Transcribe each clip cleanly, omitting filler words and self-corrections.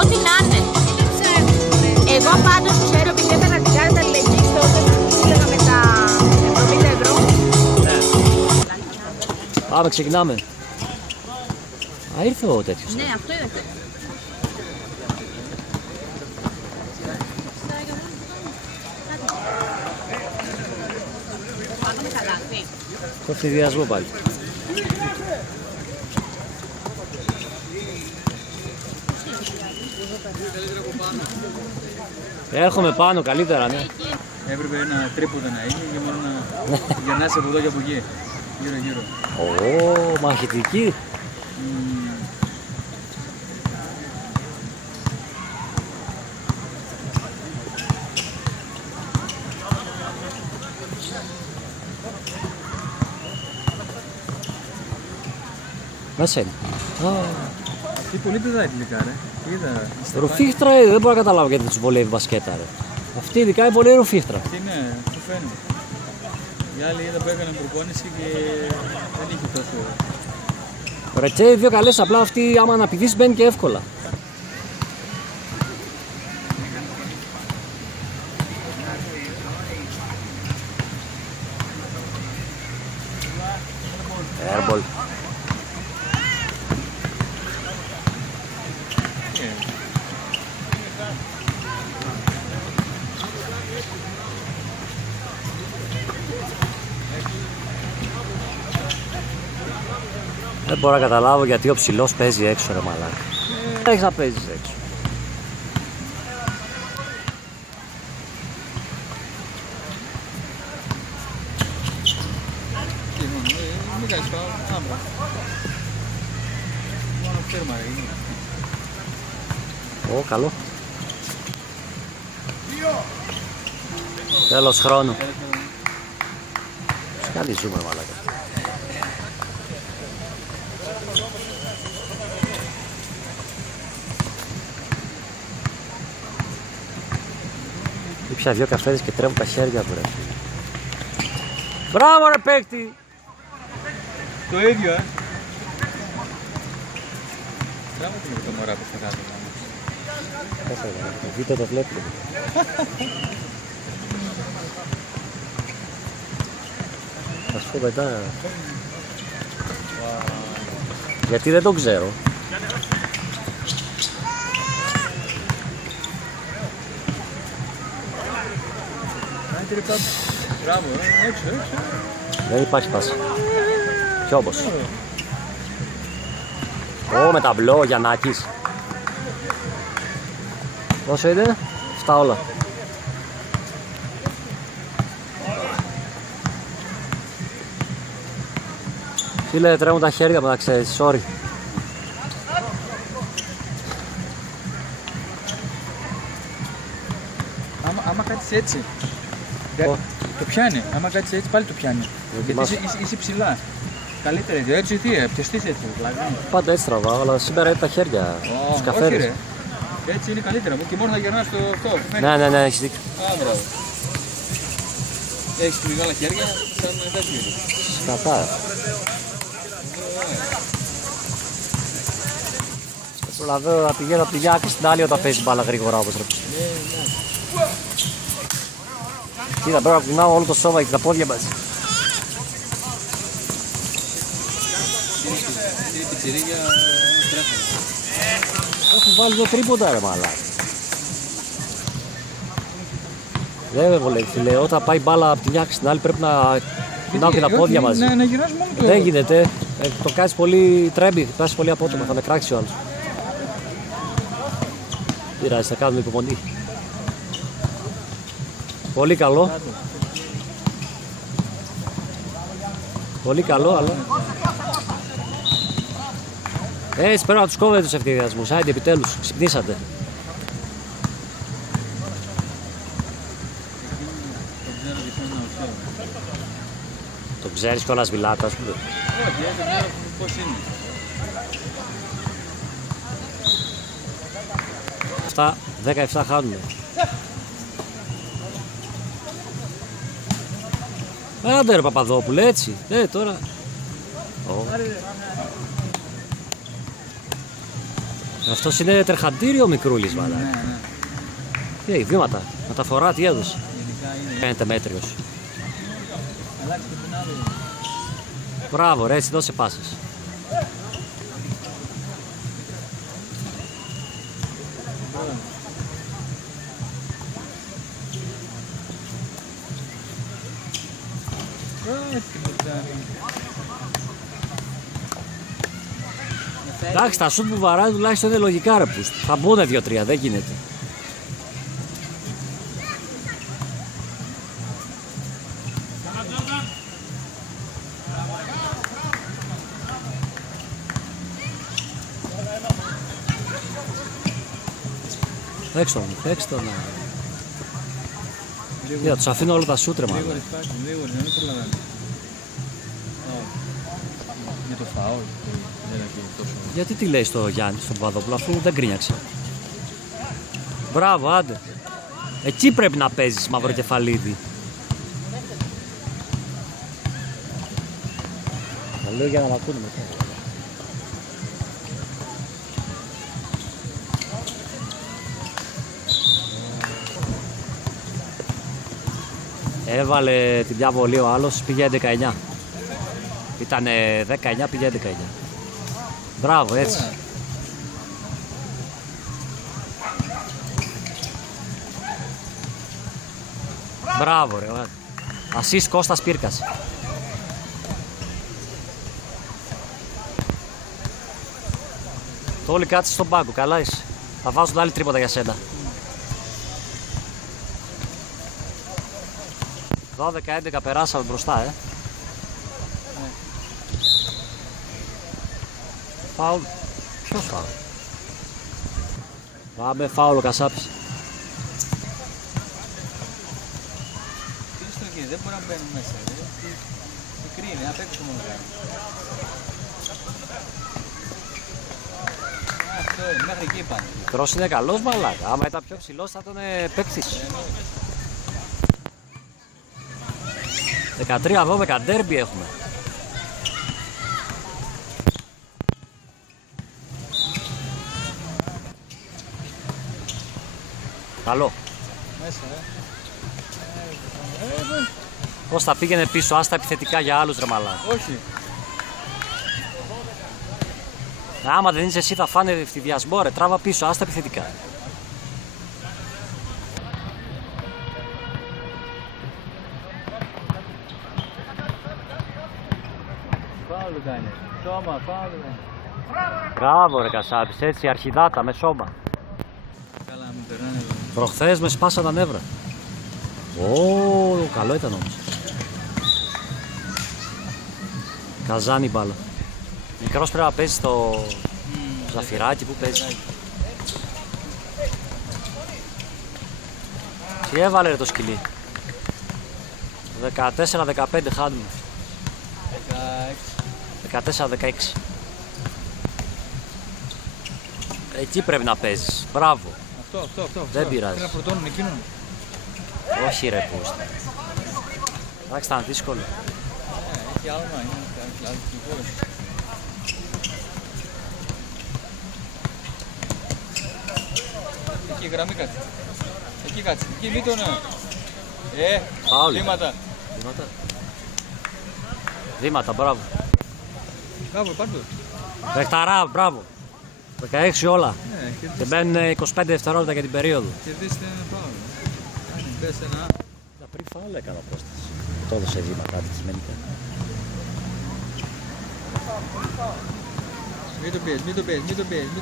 Ό,τι να είναι. Εγώ πάντως ξέρω, επειδή έκανα την κάρτα αλληλεγγύης τότε που πήγα με τα 70 ευρώ. Πάμε, ξεκινάμε. Α, ήρθε ο τέτοιος. Ναι, αυτό είδατε. Πάμε καλάθι. Το ευθυδιασμό πάλι. Έρχομαι πάνω, καλύτερα, ναι. Έπρεπε ένα τρίποδο να είναι και μόνο να γεννάσει από εδώ και από εκεί. Γύρω-γύρω. Ω, μαχητική. Μέσα είναι. Τι πολύ παιδάκι τελικά, ρε. Είδα. Ρουφίχτρα, δεν μπορώ να καταλάβω γιατί τους βολεύει μπασκέτα, ρε. Αυτή ειδικά είναι πολύ ρουφίχτρα. Τι ναι, το φαίνεται. Οι άλλοι είδα που έκαναν προπόνηση και δεν είχε τόσο. Ρε τσέι, δύο καλές, απλά αυτή άμα να πηδήσει μπαίνει και εύκολα. Airball. Δεν μπορώ να καταλάβω γιατί ο ψηλός παίζει έξω, ρε μαλάκα. Έχεις να παίζεις έξω. Μην κάνεις φάουλ, άμπρα. Μόνο τέρμα είναι. Ω, καλό. Τέλος χρόνου. Κάτι ζούμε, μαλάκα. Ήπια δύο καφέδες και τρέμουν τα χέρια του, ρε. Μπράβο, ρε παίκτη! Το ίδιο, Μπράβο και με το μωρά που θα κάτω. Το βίντεο το βλέπετε. Θα σου πω μετά. Γιατί δεν το ξέρω. Μπράβο, έξω. Δεν υπάρχει πάση. Κι όπως. Ω, με ταμπλό, ο Γιαννάκης. Πόσο είναι? Αυτά όλα. Φίλε, τρέμουν τα χέρια μου, να ξέρεις, sorry. Άμα κάτσεις έτσι, το πιάνει. Άμα κάτσεις έτσι πάλι το πιάνει. Γιατί είσαι ψηλά. Καλύτερα έτσι, πιαστείς έτσι. Πάντα έτσι τραβάω, αλλά σήμερα είναι τα χέρια, τους καφέδες. Έτσι είναι καλύτερα, και μόνο θα γερνάς το αυτό. Ναι, έχεις δίκιο. Έχεις μεγάλα χέρια, σαν τέτοιο. Σκατά. Προλαβαίνω να πηγαίνω από τη μια άκρη στην άλλη όταν παίζει μπάλα γρήγορα όπως ρε. Κοίτα, πρέπει να κουνάω όλο το σώμα και τα πόδια μας. Έχω βάλει δύο τρίποντα, ρε μαλάκα. Δεν με βολεύει, φίλε. Όταν πάει μπάλα από τη μια άκρη στην άλλη πρέπει να κουνάω και τα πόδια μαζί. Ναι, να γυρνάς μόνο το. Δεν γίνεται. Το κάνεις πολύ τρέμπι, το κάνεις πολύ απότομα, θα με κράξει ο άλλος. Πειράζει, θα κάνουμε υπομονή. Πολύ καλό. Πολύ καλό, αλλά... Έτσι πρέπει να τους κόβετε τους ευθυδιασμούς. Άιντε, επιτέλους, ξυπνήσατε. Το ξέρεις κιόλας Βιλάτα, ας πούμε. Όχι, δεν ξέρω πώς είναι. Αυτά 17 χάνουμε. Άντε ρε Παπαδόπουλε, έτσι. Τώρα. Αυτός είναι τρεχαντήριο μικρούλης, μάλλον. Ναι, ναι. Τι έχει, βήματα. Μεταφορά, τι έδωσε. Γενικά είναι. Φαίνεται μέτριος. Αλλάξει την άλλη. Μπράβο, ρε, έτσι δώσε πάσες. Εντάξει, τα σουτ που βαράει τουλάχιστον είναι λογικά, ρε, που θα μπουνε 2-3, δεν γίνεται. Παίξ' τον. Κοίτα, τους αφήνω όλα τα σούτ, ρε, μάλλον. Λίγο ρεσπάκι, λίγο, δεν είναι προλαβαίνει. Για το φάουλ, δεν είναι τόσο. Γιατί τι λέει στο Γιάννη, στον Παπαδόπουλο, αφού δεν γκρίνιαξε. Μπράβο, άντε. Εκεί πρέπει να παίζεις, μαυροκεφαλίδι. Τα λέω για να μ' ακούνε μετά. Έβαλε την διάβολη ο άλλος, πήγε 11-9. Ήτανε 19, πήγε 11-9. Μπράβο, έτσι. Μπράβο, ρε. Ασίστ Κώστας Πύρκας. Το όλοι κάτσε στον πάγκο, καλά είσαι. Θα βάζουν άλλη τρίποτα για σένα. 12-11 περάσαμε μπροστά, Φάουλ. Ποιος φάουλ? Πάμε, φάουλ ο Κασάπης. Τι στο εκεί, δεν μπορεί να μπαίνουν μέσα. Μικρή είναι, απ' έξω μόνο κάνει. Αυτό είναι, μέχρι εκεί πάνε. Μικρός είναι καλός, μαλάκα. Άμα ήταν πιο ψηλός θα τον παίκτης. 13-12 ντέρμπι έχουμε. Καλό. Μέσα, Πώς θα πήγαινε πίσω, άστα επιθετικά για άλλους, ρε μαλάκα. Όχι. Άμα δεν είσαι εσύ θα φάνε ευθυδιασμό, ρε, τράβα πίσω, άστα επιθετικά. Φάουλ κάνει. Σώμα, φάουλ κάνει. Μπράβο, ρε Κασάπης, έτσι αρχιδάτα με σώμα. Καλά, μου περνάνε εδώ. Προχθές με σπάσαν τα νεύρα. Καλό ήταν όμως. Καζάνι μπάλα. Μικρός πρέπει να παίζει στο Ζαφυράκι, που παίζει. Τι έβαλε, ρε, το σκυλί. 14-15 χάνουμε. 14-16. Εκεί πρέπει να παίζεις. Μπράβο. Αυτό. Δεν πειράζει. Πρέπει να φορτώνουν εκείνον. Όχι, ρε, πούστα. Εντάξει, ήταν δύσκολο. Έχει άλμα, είναι αθλητικός. Εκεί γραμμή κάτσε. Εκεί κάτσε. Εκεί μην τον. Φάουλ. Βήματα. Βήματα, μπράβο. Μπράβο, πάρ' το. Ρεχταρά, μπράβο. 16 όλα. Ναι, Και μπαίνουν 25 δευτερόλεπτα για την περίοδο. κερδίστε ένα φάουλ. Πες ένα. Πριν φάουλ έκανα απόσταση. Το έδωσε βήματα αντικειμενικά. Μην το πιέζεις.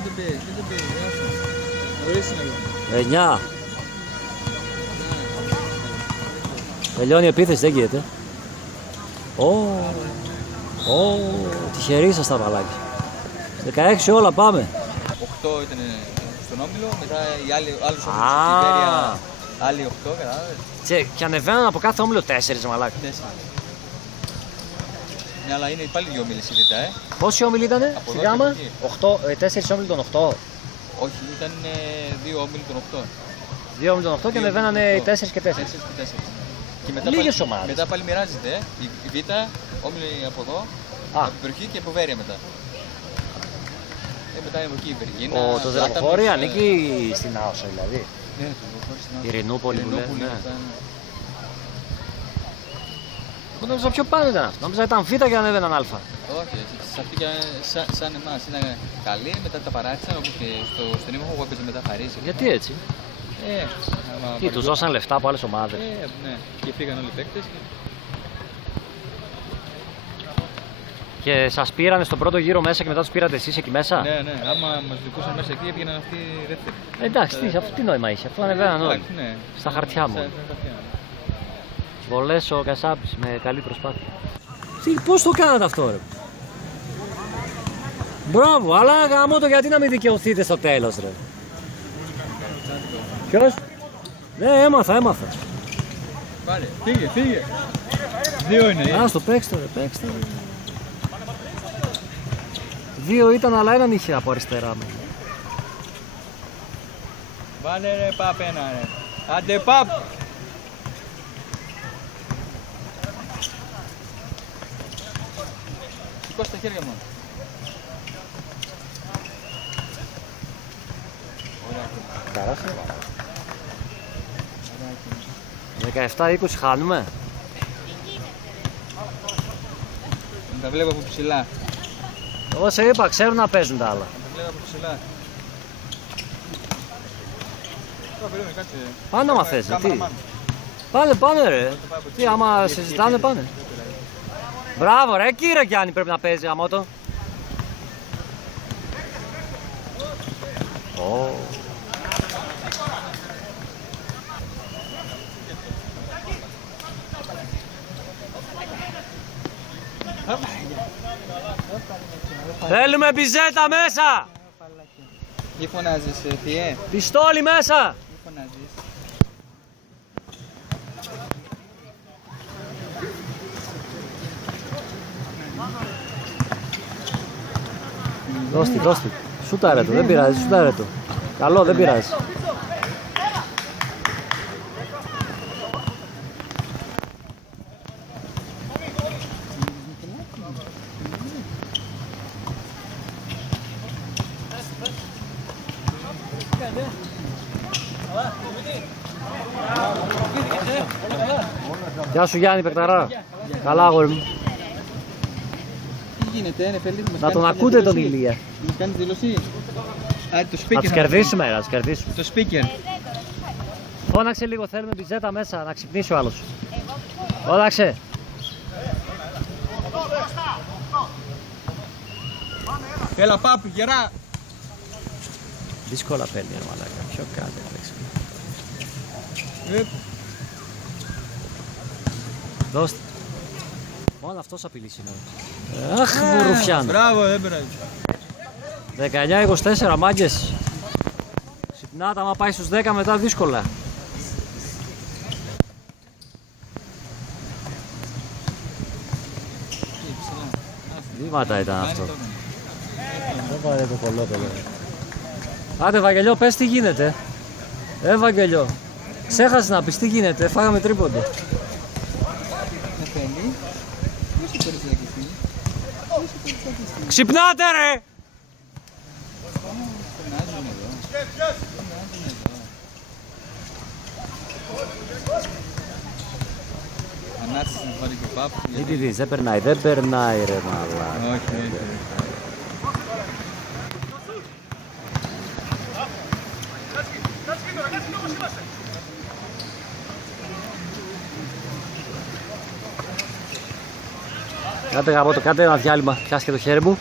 Ορίστε να βγει. 9. Τελειώνει η επίθεση, δεν γίνεται. Τυχεροί σας τα βαλάκια. 16 όλα, πάμε. 8 ήταν στον Όμιλο, μετά οι άλλους όμιλους στην Ιβέρια, άλλοι 8, κατάλαβες. Και ανεβαίναν από κάθε όμιλο 4, μαλάκα. 4. Ναι, αλλά είναι πάλι 2 όμιλοι στη Β', Πόσοι όμιλοι ήτανε Από στη εδώ Γάμα? και εκεί. 4 όμιλοι των 8. Όχι, ήταν 2 όμιλοι των 8. 2 όμιλοι των 8 και ανεβαίνανε οι 4 και 4. 4 και 4. Και μετά Λίγες πάλι, ομάδες. μετά πάλι μοιράζεται, η Β', όμιλοι από εδώ, από την περιοχή και από Βέρεια μετά. Και μετά από εκεί η Βεργίνα. Το Δραχώρι ανήκει στην Άωσα δηλαδή. Ναι, το Δραχώρι στην Άωσα. Η Ειρηνούπολη που λες, ναι. Αυτά, ναι. Εγώ νόμιζα πιο πάνω ήταν αυτό. Νόμιζα ήταν Β και ανέβαιναν Α. Όχι, σε αυτή και σαν εμάς ήταν καλή, μετά τα παράτησαν όπως και στον ήμοχο που έπαιζε μετά Χαρίζη. Γιατί έτσι? Άμα Τι, τους δώσαν λεφτά από άλλες ομάδες. Ναι, και πήγαν όλοι οι παίκτες. Και σας πήρανε στον πρώτο γύρο μέσα και μετά τους πήρατε εσείς εκεί μέσα. Ναι, άμα μας δικούσαν μέσα εκεί, πήγαιναν αυτοί οι δεύτεροι. Εντάξει, αυτό τι νόημα είχε, αφού ανεβαίναν όλοι. Ναι. Στα χαρτιά μου. Βολές ο Κασάπης με καλή προσπάθεια. Πώς το κάνατε αυτό, ρε? Μπράβο, αλλά γάμο το, γιατί να μην δικαιωθείτε στο τέλος, ρε? Ποιος? Ναι, έμαθα. Πάρε, φύγε. Δύο είναι. Ας το παίξτε, ρε, παίξτε. Δύο ήταν, αλλά έναν είχε από αριστερά μου. Βάλε ρε Παπ ένα ρε. Άντε Παπ. Σηκώστε τα χέρια μου. 17-20 χάνουμε. Τα βλέπω από ψηλά. Εγώ σε είπα, ξέρουν να παίζουν τα άλλα. Τα βλέπω από ψηλά. Κάτσε. Πάνε άμα θες, τι. Πάνε ρε. Τι, άμα συζητάνε πάνε. Μπράβο ρε, κύριε Γιάννη πρέπει να παίζει άμα το. Θέλουμε πιζέτα μέσα! Μη φωνάζεις, Θιέ. Πιστόλι μέσα! Μη φωνάζεις. Δώσ' τη. Σούταρε το, δεν πειράζει, σούταρε το. Καλό, δεν πειράζει. Γεια σου Γιάννη Πεκταρά. Καλά αγόρι μου. Τι γίνεται, Νεφελίδη, μας Να τον κάνεις ακούτε τον δήλωση? Ηλία. Μας κάνεις δήλωση. Α, το speaker. Να τους κερδίσουμε, να τους κερδίσουμε. Το speaker. Φώναξε λίγο, θέλουμε πιζέτα μέσα, να ξυπνήσει ο άλλος. Φώναξε. Έλα Παπ, γερά. Δύσκολα παίρνει ο μαλάκα, πιο κάτω. Δώστε. Μόνο αυτός απειλεί σήμερα. Αχ, Ρουφιάν. Μπράβο, δεν πειράζει. 19-24 μάγκες. Ξυπνάτε, άμα πάει στους 10 μετά δύσκολα. Βήματα ήταν αυτό. Δεν πάρε το κολόπεδο. Άντε Βαγγελιό, πες τι γίνεται. Βαγγελιό. Ξέχασε να πεις τι γίνεται, φάγαμε τρίποντο. Ξυπνάτε ρε! Ανάρτηση να βάλει και ο Παπ. Μην τη δεις, δεν περνάει ρε μαλάκα. Όχι. Κάτε γαμώ το, κάτε ένα διάλειμμα, πιάske το χέρι μου.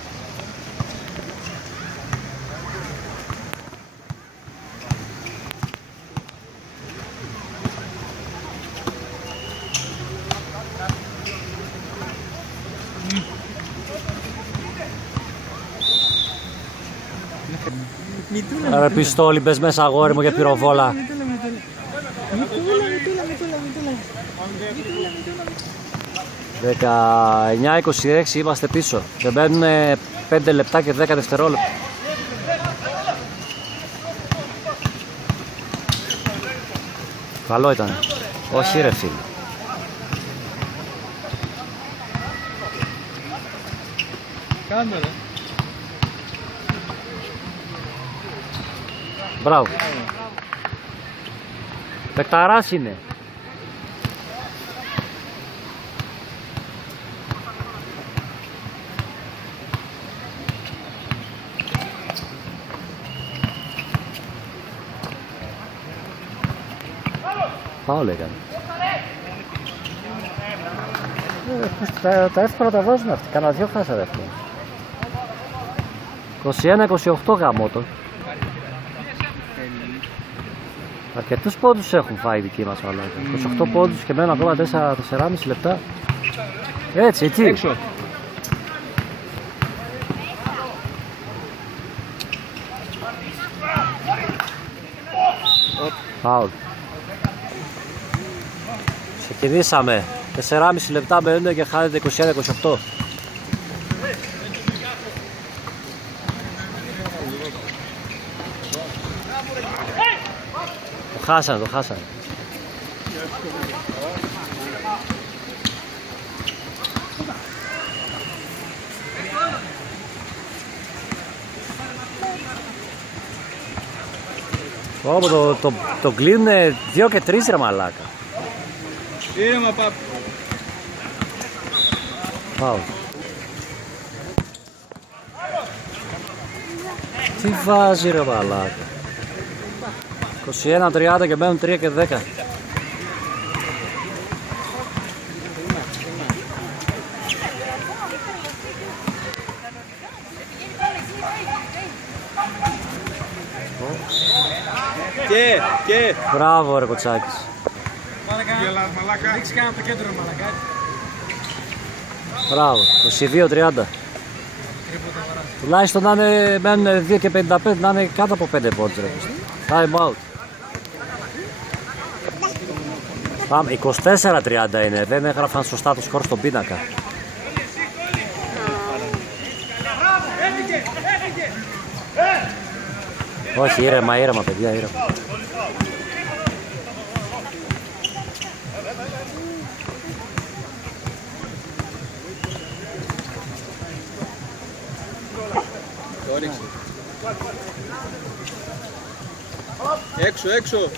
Άρα πιστόλι, μπες μέσα αγόρι μου για πυροβόλα. 19-26 είμαστε πίσω. Δεν μπαίνουμε 5 λεπτά και 10 δευτερόλεπτα. Καλό ήταν. Όχι ρε φίλε. Κάνε ρε. Μπράβο. Πεκταράς είναι. Φάουλ έκανε. Τα εύκολα τα βάζουν αυτοί. Κάνα δυο χάσατε αυτό. 21-28 γαμώτο. Αρκετούς πόντους έχουν φάει οι δικοί μας μαλάκα. 28 πόντους και μένουν ακόμα 4,5 λεπτά. Έτσι, εκεί. Έξω. Φάουλ. Ξεκινήσαμε. 4,5 λεπτά μένουν και χάνεται 21-28. Το χάσανε. Το κλείνουνε 2 και 3 ρε μαλάκα. Ήρεμα πάπου. Πάω. Τι βάζει ρε μαλάκα. 21-30 και μένουν 3 και 10. Και. Μπράβο ρε Κοτσάκης. Μαλάκα. Δείξει κανένα από το κέντρο μαλάκα. Μπράβο. 22-30. Τουλάχιστον να είναι, μένουν 2 και 55, να είναι κάτω από 5 πόντους ρε. Time out. Πάμε, 24-30 είναι, δεν έγραφαν σωστά το σκορ στον πίνακα. Όχι, ήρεμα παιδιά, ήρεμα. Έξω.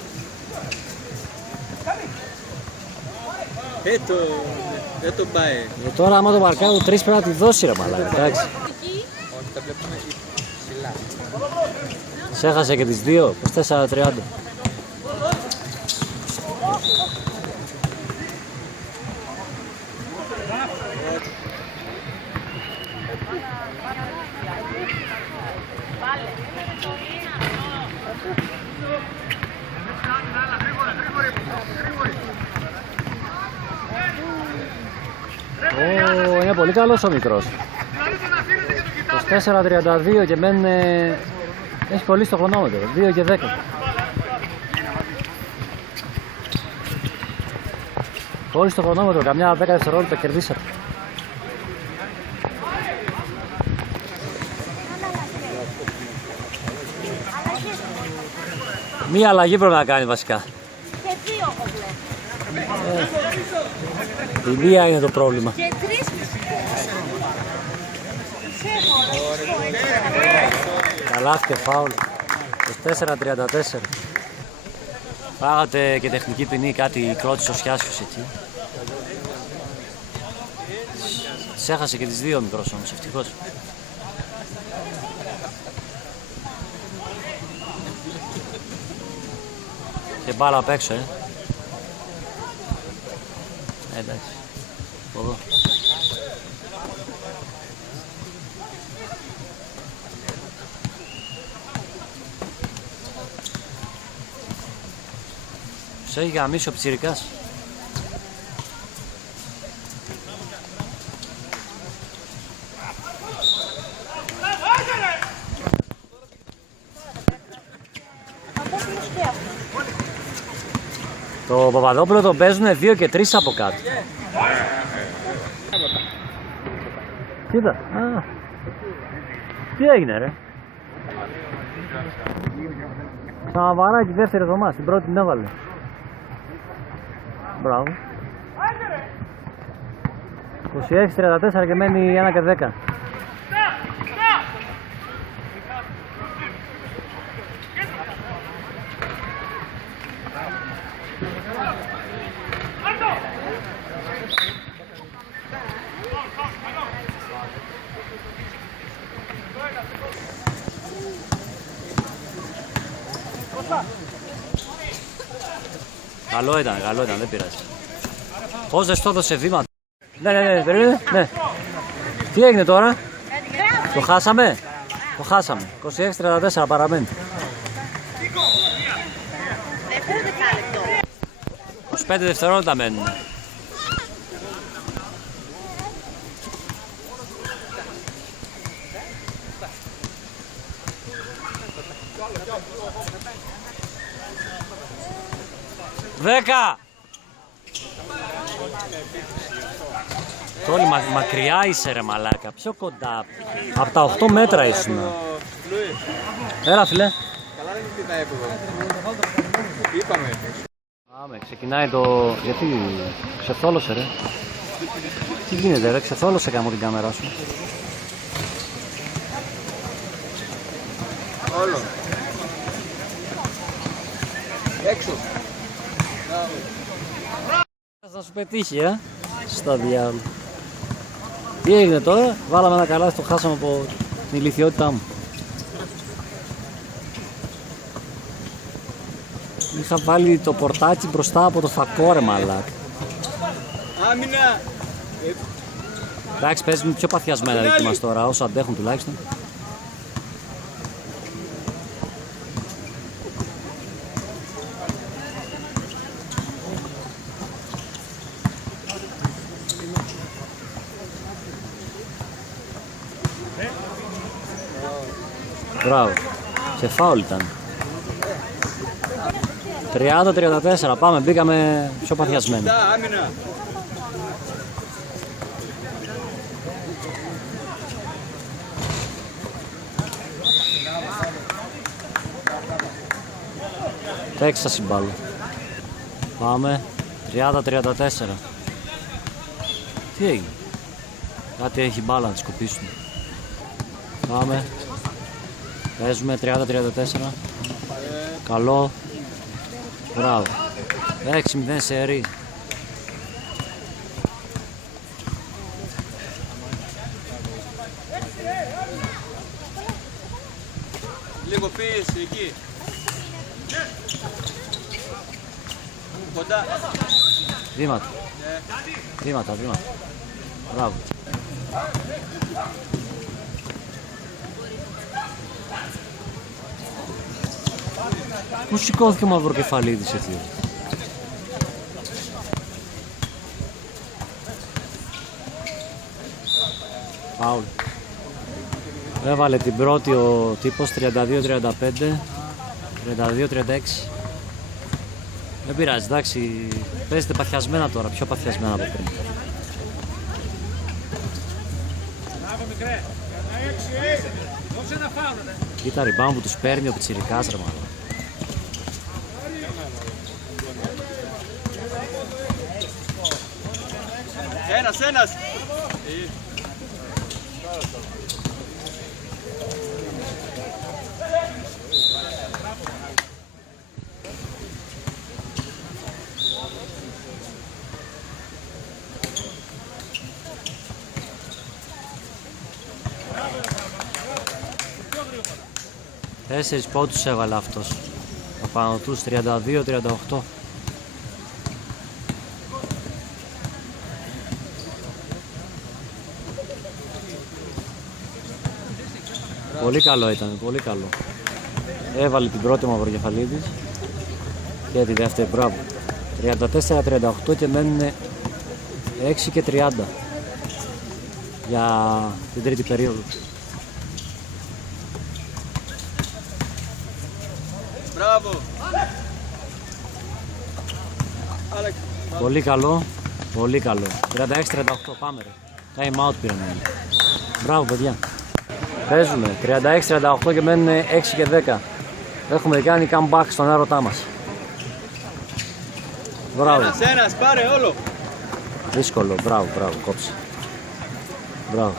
Δεν το πάει. Τώρα άμα το μαρκάρει 3 πρέπει να τη δώσει ρε μαλάκα, εντάξει. Όχι, τα βλέπουμε ψηλά. Σε έχασε και τις 2, 24-30. Είναι πολύ καλός ο μικρός. 24-32 και μένουν... Έχει πολύ στο χρονόμετρο, 2 και 10. Πολύ στο χρονόμετρο, καμιά 10 δευτερόλεπτα κερδίσατε. Μία αλλαγή πρέπει να κάνει βασικά. Και 2 έχω βλέπει. Η μία είναι το πρόβλημα. Και 3 Καλάθι και φάουλ. 24-34. Πάγατε και τεχνική ποινή, κάτι κρότησε ο Σιάσιος εκεί. Τις έχασε και τις 2 ο μικρός όμως, ευτυχώς. Και μπάλα απ' έξω, εντάξει. Από εδώ. Σε έχει γαμίσει ο πιτσιρικάς. Το Παπαδόπουλο τον παίζουν 2 και 3 από κάτω. Κοίτα. Τι έγινε ρε. Ξαναβαράκι δεύτερη εβδομάδα, την πρώτη την έβαλε. Μπράβο. 26-34 και μένει 1 και 10. Καλό ήταν, δεν πειράζει. Ο Ζεστό δώσε βήματα. Ναι, περίμενε, ναι. Τι έγινε τώρα? Το χάσαμε. 26-34 παραμένει. 25 δευτερόλεπτα μένουν. Δέκα! Τόλι μακριά είσαι ρε μαλάκα, πιο κοντά. Από τα 8 μέτρα ήσουν. Έλα φίλε. Καλά δεν κοιτάει από εδώ. Είπαμε. Πάμε, ξεκινάει το... Γιατί ξεθόλωσε ρε. Τι γίνεται ρε, ξεθόλωσε κάμω την κάμερα σου. Όλο. Έξω. Θα σου πετύχει στα διάλογα. Τι έγινε τώρα, βάλαμε ένα καλάθι, το χάσαμε από την ηλικιότητά μου. Είχα βάλει το πορτάκι μπροστά από το φακό ρε μαλάκ. Άμυνα! Εντάξει, παίζουν πιο παθιασμένα δική μας τώρα, όσο αντέχουν τουλάχιστον. Μπράβο. Και φάουλ ήταν. 30-34. Πάμε, μπήκαμε πιο παθιασμένοι. Άμυνα! Τέξας η μπάλα. Πάμε. 30-34. Τι έγινε? Κάτι έχει μπάλα να τη σκοπίσουν. Πάμε. Παίζουμε 30-34. Καλό. Μπράβο. 6-0 σερί. Λίγο πίεση εκεί. Κοντά. Βήματα. Βήματα. Μπράβο. Πώς σηκώθηκε ο Μαυροκεφαλίδης έτσι? Φάουλ. Έβαλε την πρώτη ο τύπος 32-35, 32-36. Δεν πειράζει, εντάξει, παίζετε παθιασμένα τώρα, πιο παθιασμένα από πριν. Κοίτα ριμπάουν που τους παίρνει ο πιτσιρικάς ρε μάλλον. Ένας. 4 πόντους έβαλε αυτός. Απάνω τους 32-38. Πολύ καλό ήταν, πολύ καλό. Έβαλε την πρώτη Μαυροκεφαλίδης και τη δεύτερη, μπράβο. 34-38 και μένουν 6 και 30 για την τρίτη περίοδο. Μπράβο. Πολύ καλό, πολύ καλό. 36-38, πάμε ρε. Time out πήραμε. Μπράβο παιδιά. Παίζουμε 36-38 και μένουν 6 και 10. Έχουμε κάνει comeback στον έρωτά μας. Μπράβο. Ένας, πάρε όλο. Δύσκολο, μπράβο, κόψε. Μπράβο.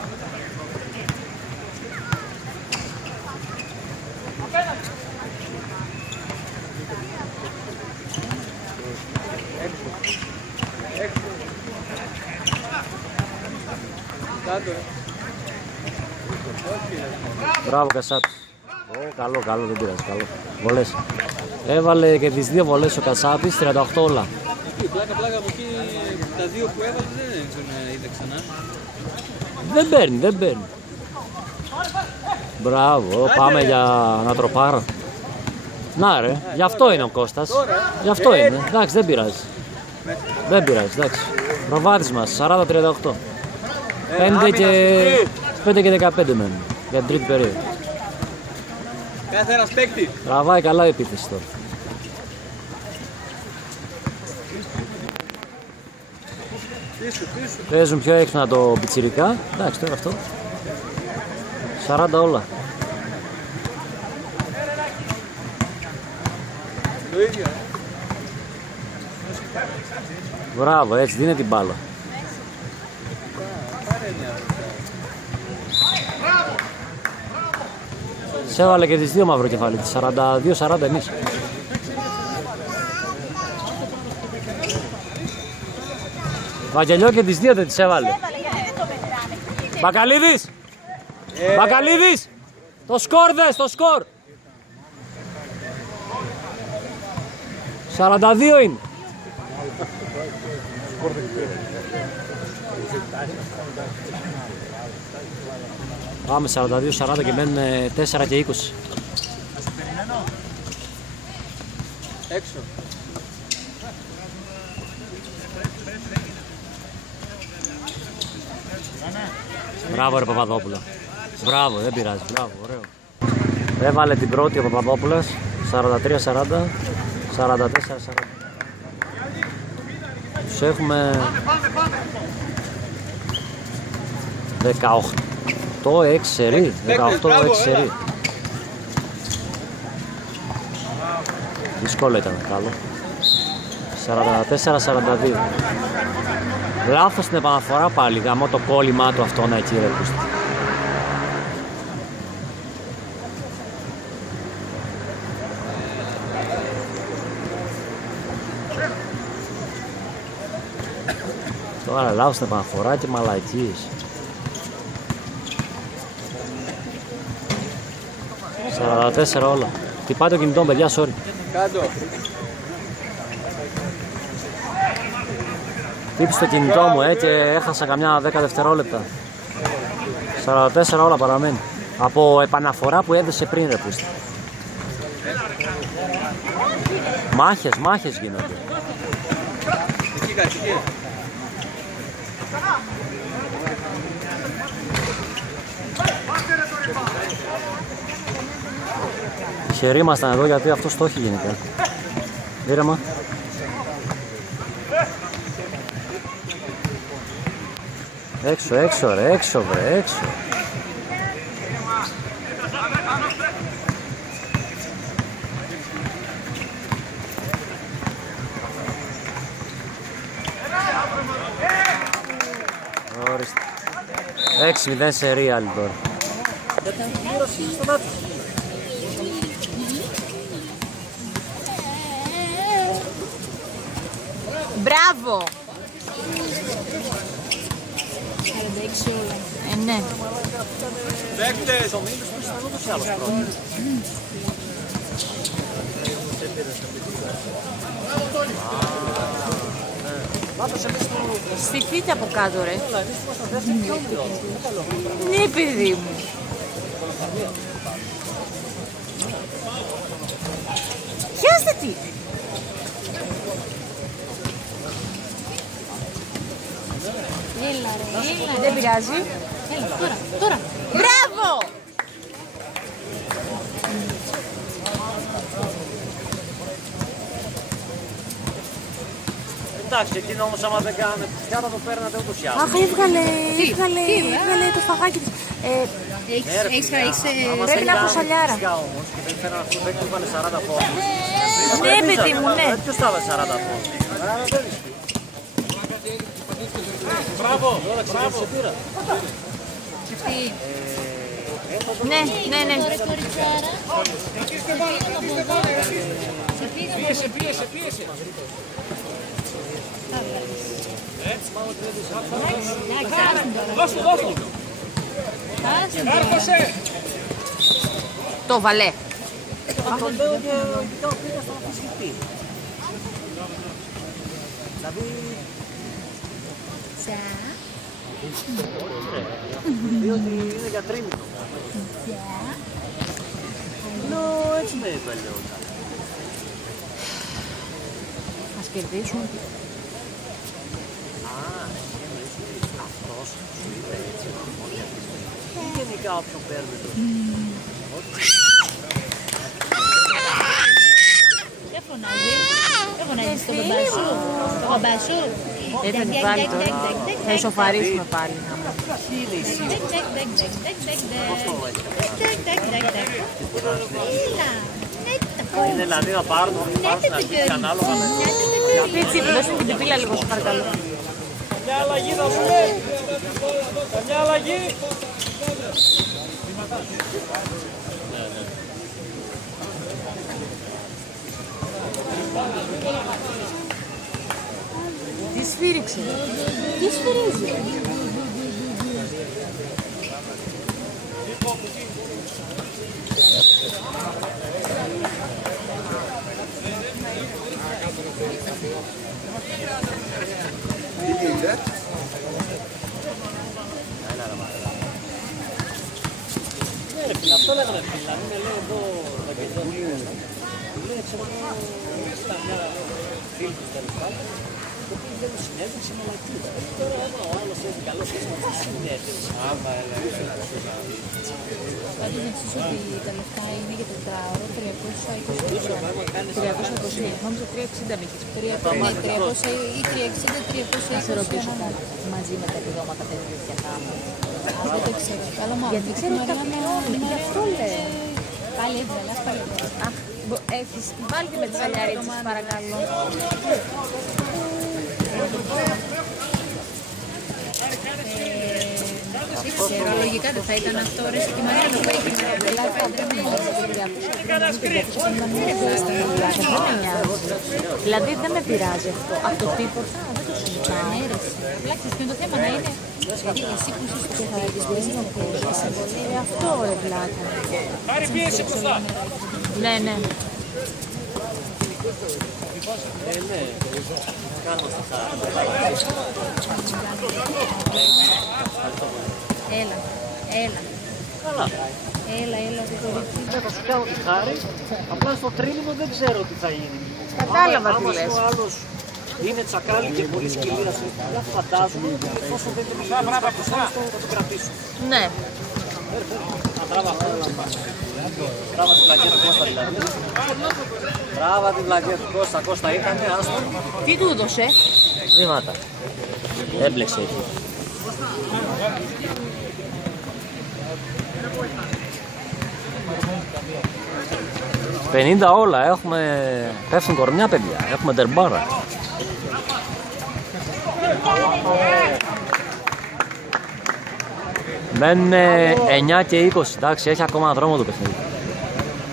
Μπράβο Κασάτ. Καλό, καλό, δεν πειράζει, καλό. Βολές. Έβαλε και τις δύο βολές ο Κατσάπης, 38 όλα. Πλάκα από εκεί τα δύο που έβαλε δεν είδε ξανά. Δεν παίρνει, δεν παίρνει. Μπράβο, πάμε για ανατροπάρα. Να ρε, γι' αυτό είναι ο Κώστας. Γι' αυτό είναι. Εντάξει, δεν πειράζει. Δεν πειράζει, εντάξει. Προβάδισμα, 40-38. 5 και 15 μένουν για την τρίτη περίοδο. Κάθε ένας παίκτη. Τραβάει καλά η επίθεση τώρα. Παίζουν πιο έξυπνα το πιτσιρικά. Εντάξει, τώρα αυτό. 40 όλα. Το ίδιο. Μπράβο, έτσι δίνει την μπάλα. Σε έβαλε και τις δύο μαυροκεφάλι, τις 42-40 εμείς. Βαγγελιό και τις δύο δεν τις έβαλε. Μπακαλίδης! Μπακαλίδης! Το σκορ δες, το σκορ! 42 είναι. Πάμε 42-40 και μένουν 4 και 20. Έξω. Μπράβο ρε Παπαδόπουλα. Μπράβο, δεν πειράζει. Μπράβο, ωραίο. Έβαλε την πρώτη ο Παπαδόπουλας. 43-40. 44-40. Τους έχουμε 18-6 σερί. 18-6 σερί. Δύσκολο ήταν, καλό. 44-42. Λάθος στην επαναφορά πάλι, γαμώ το κόλλημά του αυτό να εκεί ρε πούστη. Τώρα λάθος στην επαναφορά και μαλακίες. 44 όλα. Χτυπάει το κινητό, παιδιά, sorry. Κάτω. Χτύπησε το κινητό μου και έχασα καμιά 10 δευτερόλεπτα. 44 όλα παραμένει. Από επαναφορά που έδωσε πριν ρε πούστη. Μάχες γίνονται. Εκεί κάτσε, εκεί. Χαιροί ήμασταν εδώ γιατί αυτός το έχει γενικά. Ήρεμα. Έξω ρε, έξω βρε, έξω. Ορίστε. 6-0 σε real τώρα. Μπράβο! Ναι. Παίκτες! Στηθείτε από κάτω ρε. Ναι παιδί μου. Πιάστε τι. Δεν πειράζει. Τώρα. Μπράβο! Εντάξει, εκείνο όμως άμα δεν κάνανε πια θα το παίρνατε ούτως ή άλλως. Αχ, έβγαλε το φαγάκι της. Πρέπει να έχω σαλιάρα. Όμως και δεν φέρανε αυτό το παίκτη που βάλε 40 πόντους. Ναι, παιδί μου, ναι. Ποιος θα βάλε 40 πόντους. Μπράβο, μπράβο. Ναι. Πίεσε. Δώσ' του. Κάρφωσε. Το βαλέ. Αυτό λέω και ο πήγα στον αφισβητή. Δηλαδή... Διότι είναι για τρίμηνο. Λέω έτσι με είπε, λέω. Ας κερδίσουν. Αυτός σου είπε έτσι. Γενικά όποιον παίρνει το. Δεν φωνάζει. Δεν φωνάζει στον μπαμπά σου. Τον μπαμπά σου. Έφερνε πάλι τώρα. Θα ισοφαρίσουμε πάλι. Είναι δηλαδή να πάρουν στην αρχή ανάλογα με το... Έτσι, δώστε την πιπίλα λίγο, σου παρακαλώ. Καμιά αλλαγή θα σου λέει. Καμιά αλλαγή. Τι σφύριξε. Τι σφυρίζει. Τι είναι? Αυτό λέγαμε φίλα, είναι λέει εδώ τα κεντρώνια. Λέει ξέρω εγώ στα μια φίλη τους τέλος πάντων. Το οποίο δεν μου συνέδριξε με λακίδα. Τώρα ο άλλος έχει καλό σχέση με αυτή συνέδριξε. Άμα έλεγε. Πάντως να ξέρεις ότι τα λεφτά είναι για το τετράωρο 320. Νόμιζα 360 με έχεις. 300 ή 360, 320. Θα σε ρωτήσω κάτι. Μαζί με τα επιδόματα τέτοια κάνουμε. Δεν το ξέρω. Καλό μάλλον. Γιατί ξέρω ότι κάποιοι γι' αυτό λέω. Πάλι έτσι, αλλά πάλι έτσι. Αχ, έχεις βάλτε με τις αλιαρίτσες παρακαλώ. Δεν ξέρω, λογικά δεν θα ήταν αυτό. Ρε, και η Μαρία μου πάει και Δηλαδή δεν με πειράζει αυτό. Από το τίποτα δεν το συζητάω. Εντάξει, και το θέμα να είναι εσύ που είσαι στο κεφάλι της μπορείς να πεις. Αυτό ρε βλάκα. Ναι, ναι. Ναι, κάνουμε στα Έλα, έλα. Καλά. Έλα, το κορίτσι. Θα σου κάνω τη χάρη, απλά στο τρίμηνο δεν ξέρω τι θα γίνει. Κατάλαβα τι Άμα λες. ο άλλος είναι τσακάλι και πολύ σκυλίας, φαντάζομαι ότι εφόσον δεν είναι θα το κρατήσω. Ναι. Τράβα αυτό να πάει. Τράβα την πλακιά του Κώστα δηλαδή. Τράβα την πλακιά του Κώστα. Κώστα ήτανε, άστο. Τι του έδωσε. Βήματα. Έμπλεξε εκεί. «50 όλα, έχουμε, πέφτουν κορμιά παιδιά, έχουμε τερμπάρα». Μένουν 9 και 20, εντάξει, έχει ακόμα δρόμο το παιχνίδι.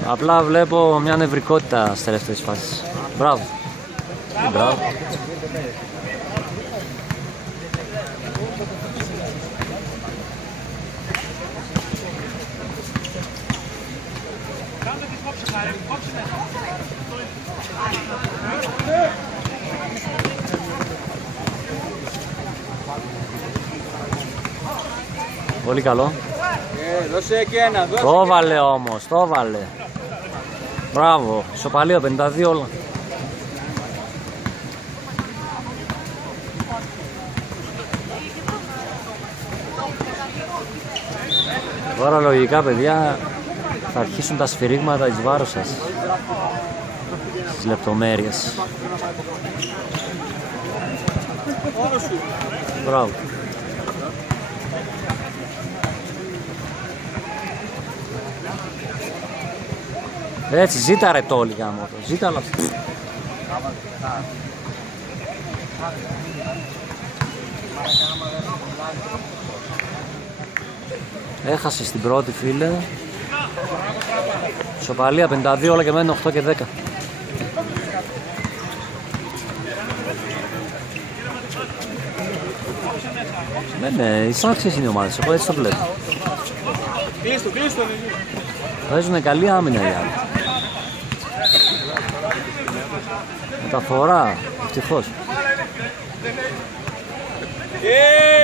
Απλά βλέπω μια νευρικότητα στις τελευταίες φάσεις. Μπράβο. Μπράβο. Πολύ καλό. Δώσε και ένα, δώσε. Το βάλε όμως, το βάλε. Μπράβο, ισοπαλία 52 όλα. Τώρα λογικά παιδιά θα αρχίσουν τα σφυρίγματα εις βάρος σας. Στις λεπτομέρειες. Μπράβο. Έτσι, ζήτα ρε τόλι γάμο το. Ζήτα όλα αυτά. Έχασε στην πρώτη φίλε. Ισοπαλία 52 όλα και μένουν 8 και 10. Ναι, οι σάξιες είναι οι ομάδες, εγώ έτσι το βλέπω. Κλείστο. Παίζουν καλή άμυνα οι άλλοι. Μεταφορά, ευτυχώς.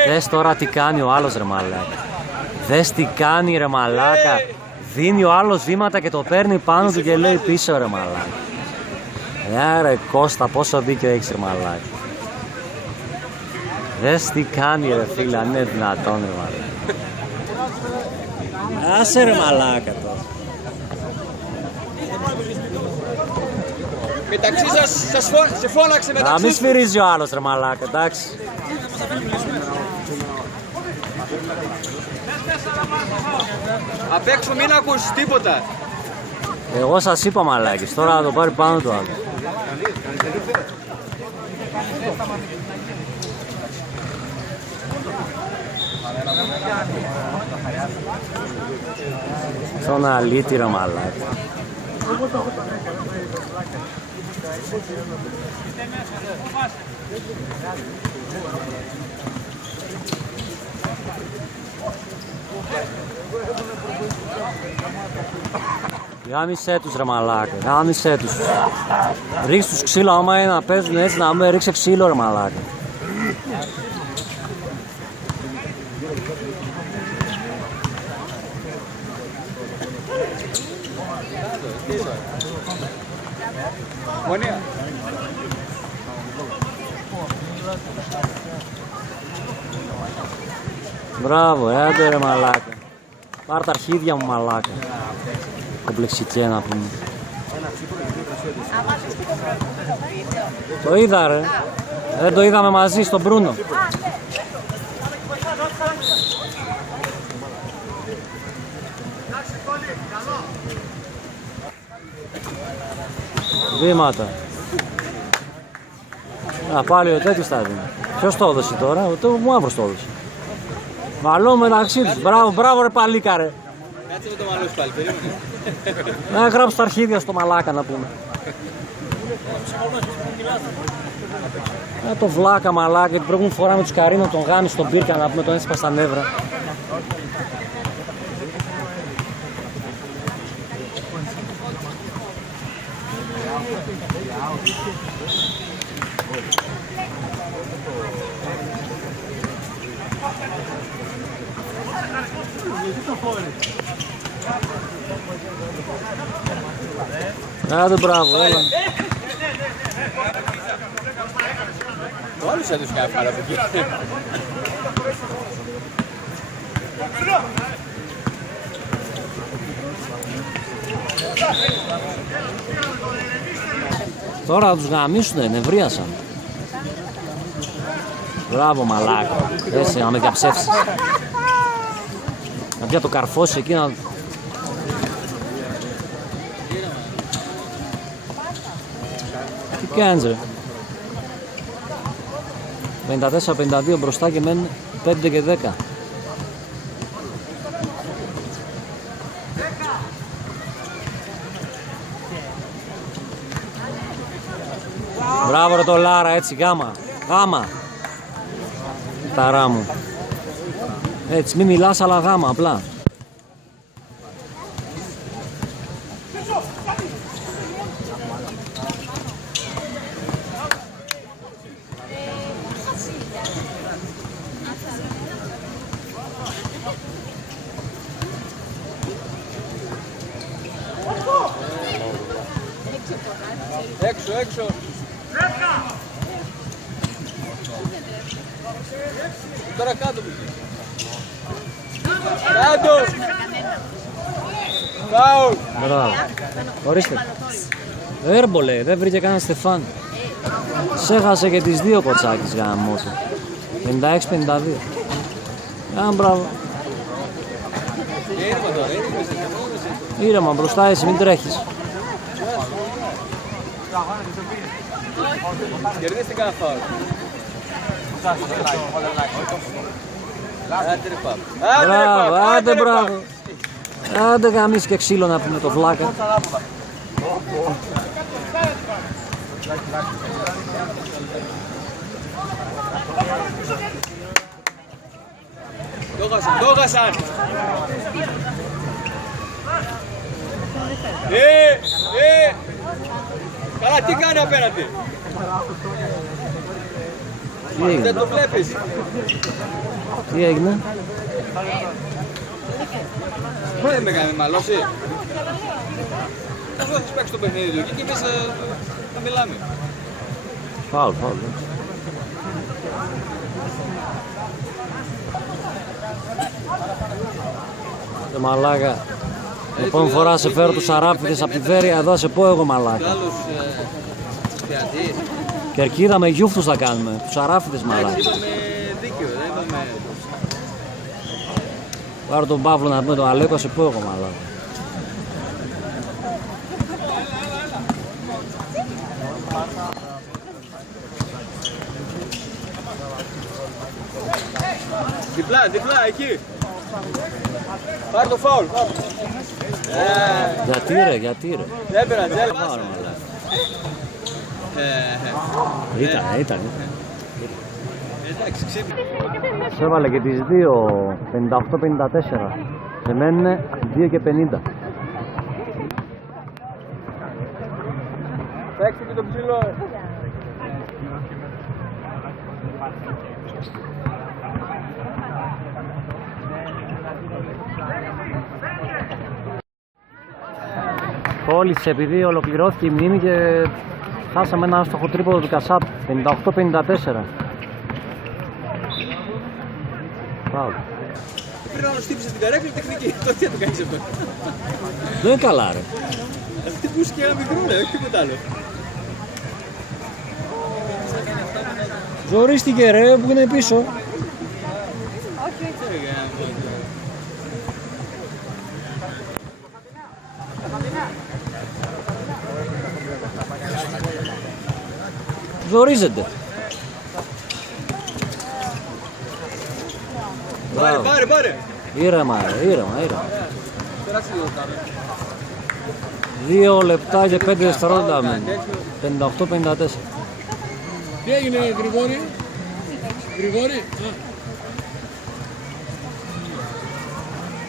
Δες τώρα τι κάνει ο άλλος ρε μαλάκα. Δες τι κάνει ρε μαλάκα. Δίνει ο άλλος βήματα και το παίρνει πάνω του και λέει πίσω ρε μαλάκα. Ρε Κώστα, πόσο δίκιο έχεις ρε μαλάκα. Δες τι κάνει ρε φίλε, αν είναι δυνατόν ρε μαλάκα. Άσε ρε μαλάκα τώρα. Μεταξύ σας σε φώναξε μεταξύ Να μην σφυρίζει ο άλλος ρε μαλάκα, εντάξει. Απ' έξω μην ακούσεις τίποτα. Εγώ σας είπα μαλάκες, τώρα θα το πάρει πάνω του άλλο. Στον αλήτη ρε μαλάκα. Γάμισέ τους ρε μαλάκα, γάμισέ τους. Ρίξ τους ξύλο, άμα είναι να παίζουν έτσι, να με ρίξε ξύλο ρε μαλάκα. Μονία. Μπράβο, άντε ρε μαλάκα. Πάρ' τα αρχίδια μου μαλάκα. Κομπλεξικέ να πούμε. Το είδα ρε. Δεν το είδαμε μαζί στον Μπρούνο. Βήματα. Πάλι ο τέτοιος θα δίνει. Ποιος το έδωσε τώρα, ο Μαύρος το έδωσε. Μαλώ μεταξύ τους. Μπράβο, μπράβο ρε παλίκα ρε. Κάτσε με το μαλλούς πάλι, περίμενε. Να γράψω τα αρχίδια στο μαλάκα να πούμε. Το βλάκα μαλάκα, την προηγούμενη φορά με τους Καρίνο τον γάμι στον πύρκα να πούμε, τον έσπα στα νεύρα. Άντε μπράβο, έλα. Ο άλλος έδωσε κάποια φορά από εκεί. Τώρα θα τους γαμίσουνε, νευρίασαν. Μπράβο μαλάκα, έτσι να με διαψεύσεις. Να πια το καρφώσει εκεί να... Τι κάνεις ρε. 54-52 μπροστά και μένουν 5 και 10. Μπράβο ρε το Λάρα, έτσι γάμα. Γάμα. Ταρά μου. Έτσι, μη μιλάς αλλά γάμα, απλά. Έξω, έξω. Τώρα κάτω. Κάτω. Πάω. Μπράβο. Ορίστε. Έρμπολε, δεν βρήκε κανένα Στεφάν. Σέχασε και τις δύο κοτσάκες γάμο του. 56-52. Μπράβο. Ήρεμα μπροστά εσύ, μην τρέχεις. Κερδίστηκα ένα φάουλ. Μπράβο, άντε μπράβο. Άντε γαμίσεις και ξύλο να πούμε το βλάκα. Το χάσαν. Καλά, τι κάνει απέναντι. Τι έγινε, Δεν το βλέπεις. τι έγινε. Δεν με κάνει μαλώσει. Πώς θα παίξει το παιχνίδι του και εμείς θα μιλάμε. Φάουλ. Μαλάκα. Επόμενη φορά σε φέρω τους Σαράφιδες από τη Βέρεια εδώ, σε πω εγώ μαλάκα. Άλλους θεατής. Κερκίδα με γιούφτους θα κάνουμε, τους Σαράφιδες μαλάκα. Είπαμε δίκαιο, δεν είπαμε... Πάρω τον Παύλο να πούμε τον Αλέκο, σε πω εγώ μαλάκα. Διπλά, εκεί. Πάρ' το φάουλ, φάουλ. Γιατί ρε. Δεν πέρα, δεν Φάουλ, μαλάκα. Ήταν. Εντάξει, ξύπνη. Σε έβαλε και τις δύο 58-54. Σε μένουν 2 και 50. Παίξτε και το ψηλό. Κόλλησε επειδή ολοκληρώθηκε η μνήμη και χάσαμε ένα άστοχο τρίποδο του Κασάπ. 58-54. Φάουλ. Πρέπει να χτύπησε την καρέκλα τεχνική. Τότε τι θα το κάνεις αυτό. Δεν είναι καλά ρε. Θα χτυπούσε και ένα μικρό, ρε, όχι τίποτα άλλο. Ζορίστηκε ρε που είναι πίσω. Ζορίζεται. Πάρε. Ήρεμα. 2 λεπτά και 5 δευτερόλεπτα μένει. 58-54. Τι έγινε Γρηγόρη.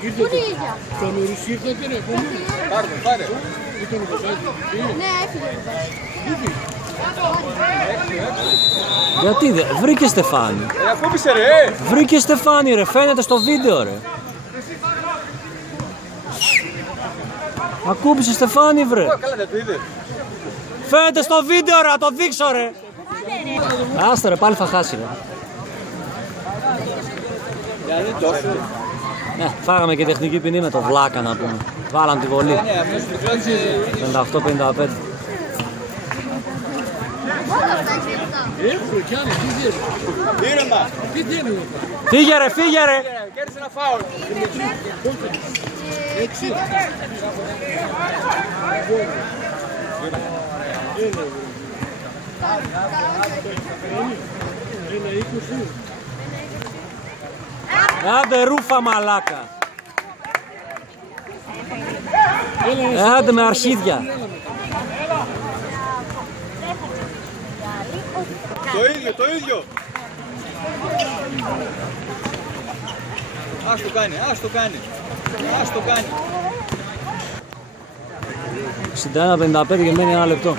Ήρθε στο νωρίς ήρθατε ρε. Πάρε. Ήταν ο Κωσάκης. Ναι, έφυγε. Γιατί βρήκε Στεφάνη. Ακούμπησε ρε. Βρήκε Στεφάνη ρε, φαίνεται στο βίντεο ρε. Ακούμπησε Στεφάνη βρε. Καλά δεν το είδε. Φαίνεται στο βίντεο ρε, να το δείξω ρε. Άστα ρε, πάλι θα χάσει ρε. Δηλαδή τόσο. Ναι, φάγαμε και τεχνική ποινή με το βλάκα να πούμε. Βάλαμε τη βολή. Ναι, αυτός του κλώτησε. 58-55. Έχω κι άλλοι, τι γίνεται. Ήρεμα. Τι γίνεται. Φύγε ρε. Κέρδισε ένα φάουλ. Έξι. Άντε ρούφα μαλάκα. Άντε με αρχίδια. Το ίδιο. Ας το κάνει. 61-55 και μένει ένα λεπτό.